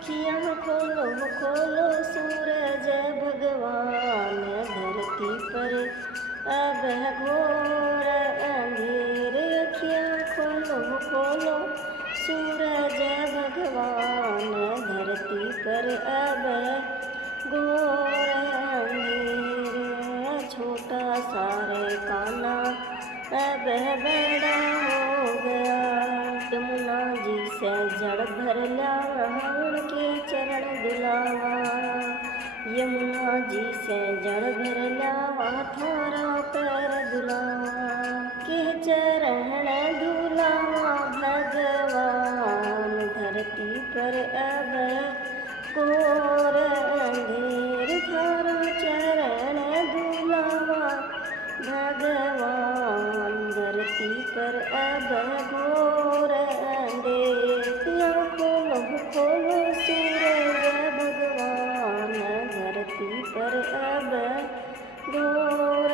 अखियाँ खोलो खोलो सूरज भगवान, धरती पर अब है घोर अंधेरे। अखियाँ खोलो खोलो सूरज भगवान, धरती पर अब है घोर अंधेरे। छोटा सा रे कान्हा अब बड़ा हो गया, यमुना जी से जड़ भर ल्या उनके चरण दुलावा। यमुना जी से जड़ भर ल्या थारा पैर दुलावा, के चरण दुलावा भगवान, धरती पर अब घोर अंधेर। थारा चरण दुलावा भगवान, धरती पर अब घोर अंधेर। खोलो खोलो सूरज भगवान, धरती पर अब घोर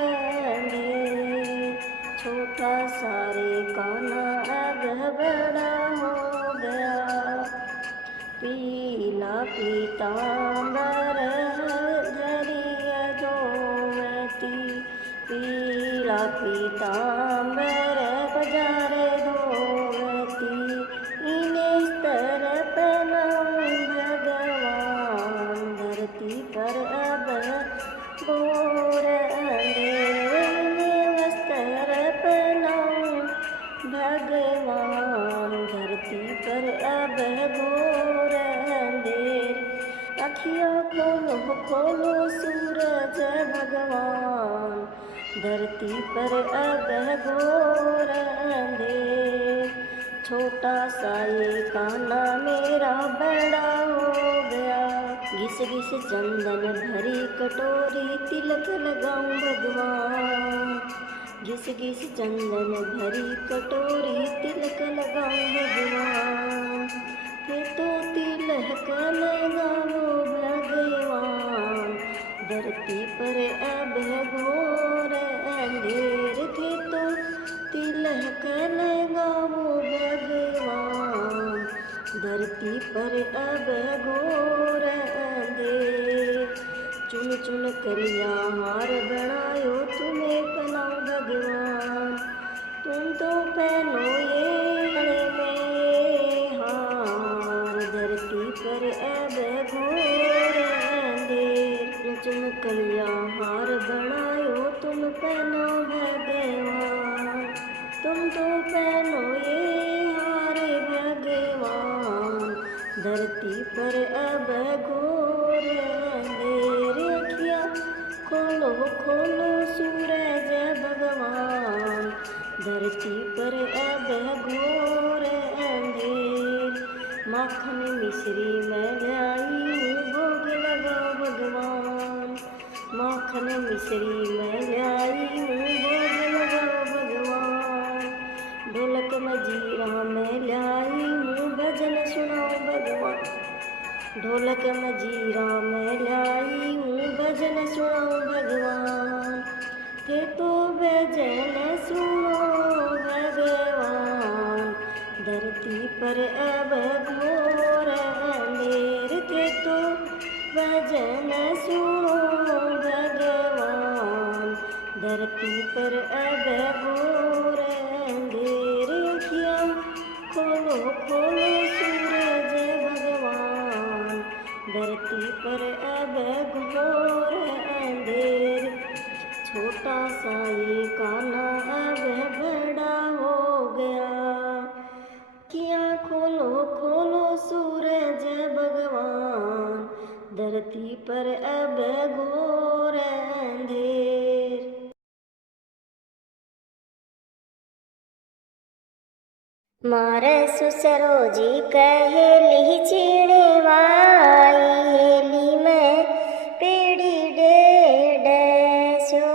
अंधेर। छोटा सा रे कान्हा अब बड़ा हो गया, पीला पीतांबर धरिया धोवती। पीला पीतांबर बजारे धोवती, इन्हें स्तर पहनाऊं भगवान, धरती पर अब घोर अंधेर। इन्हें वस्त्र पहनाऊं भगवान, धरती पर अब घोर अंधेर। अखियाँ खोलो खोलो सूरज भगवान, धरती पर अब घोर अंधेर। छोटा सा ये कान्हा मेरा बड़ा हो गया, घिस घिस चंदन भरी कटोरी तिलक लगाऊं भगवान। घिस घिस चंदन भरी कटोरी तिलक लगाऊं भगवान, फिर तो तिलक लगाओ भगवान, धरती पर अब घोर अंधेर। थे तो तिलक लगाओ भगवान, धरती पर अब घोर अंधेर। चुन चुन कलिया हार बनायो तुम्हें पहनाओ भगवान, तुम तो पहनो ये गले में हार, धरती पर अब घोर अंधेर। चुन चुन कलिया हार बनायो तुम पहनो भगवान, तुम तो पहनो ये हार भगवान, धरती पर अब घोर अंधेर। अखियाँ खोलो खोलो सूरज भगवान, धरती पर अब घोर अंधेर। माखन मिश्री मैं लाई हूँ भोग लगाओ भगवान, माखन मिश्री मैं लाई हूँ भोग लगाओ भगवान। ढोलक मजीरा मैं लाई हूँ भजन सुनाओ भगवान, ढोलक मजीरा मैं लाई हूँ भजन सुनाओ भगवान। थे तो भजन सुनो भगवान, धरती पर अब घोर अंधेर। थे तो भजन सुनो भगवान, धरती पर अब घोर अंधेर। अखियाँ खोलो खोलो सूरज भगवान, धरती पर अब घोर अंधेर। छोटा सा ये कान्हा अब बड़ा हो गया, अखियाँ खोलो खोलो सूरज भगवान, धरती पर अब घोर अंधेर। मारे सुसरो जी कहेली चिड़वाई, हेली में पेड़ी डेढ़ सो।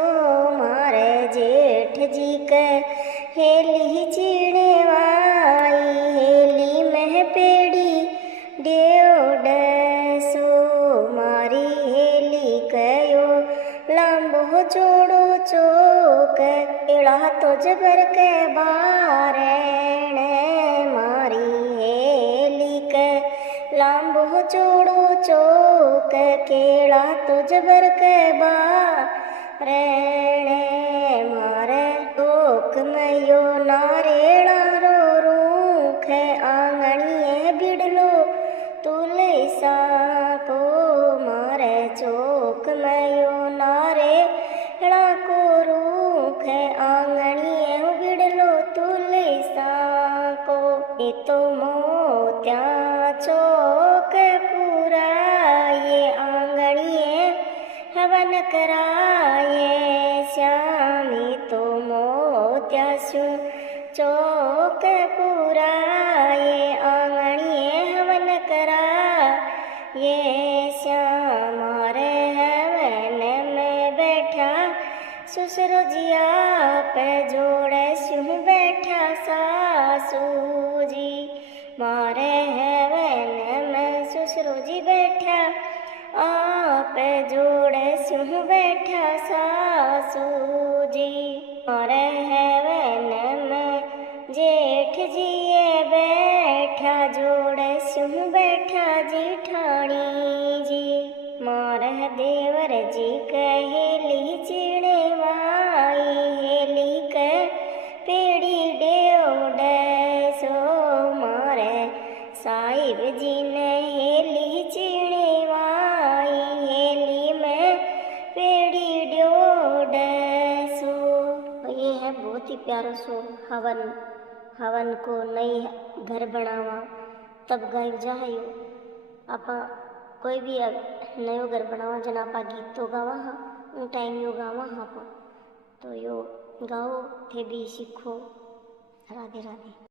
मारे जेठ जी कहेली चिड़वाई, हेली में पेड़ी डेढ़ सो। मारी हेली कयो लांबो चोड़ो चोक, एड़ा तो जबर के बारे। मारी हेली के लांबो हो चोड़ो चोक केड़ा तो जबर के बा रेणे मारे चोक में यो नारेड़ा रो रूख आंगणिए बिड़लो तुलसा को मारे चोक में यो नारेड़ा को रूख आंगणिए बिड़लो तुलसा को ये तो मोत्या चौक पूरा ये आंगणिए हवन कराए श्यामी तो मोत्या सु चौक पूरा ये आंगणिए हवन करा ये श्याम रे हवन में बैठा ससुर जिया पे जोड़े स्यूं बैठा सासू जी मारे हवन में ससुर जी बैठा आप जोड़े स्यूं बैठा सासू जी मारे हवन में जेठ जिए बैठा जोड़े स्यूं बैठा जेठानी जी मारे देवर जी कहेली चिड़े माई हेली के पेड़ी डेव सो मारे साहिब जी ने हेली चिड़े माई हेली में पेड़ी डेव सो। ये है बहुत ही प्यारा सो हवन हवन को नई घर बनावा तब गायब जायो आपा कोई भी नयो घर बनावा जन आपा गीत तो गावा हा उन टाइम यो गावा हा तो यो गाओ थे भी सीखो। राधे राधे।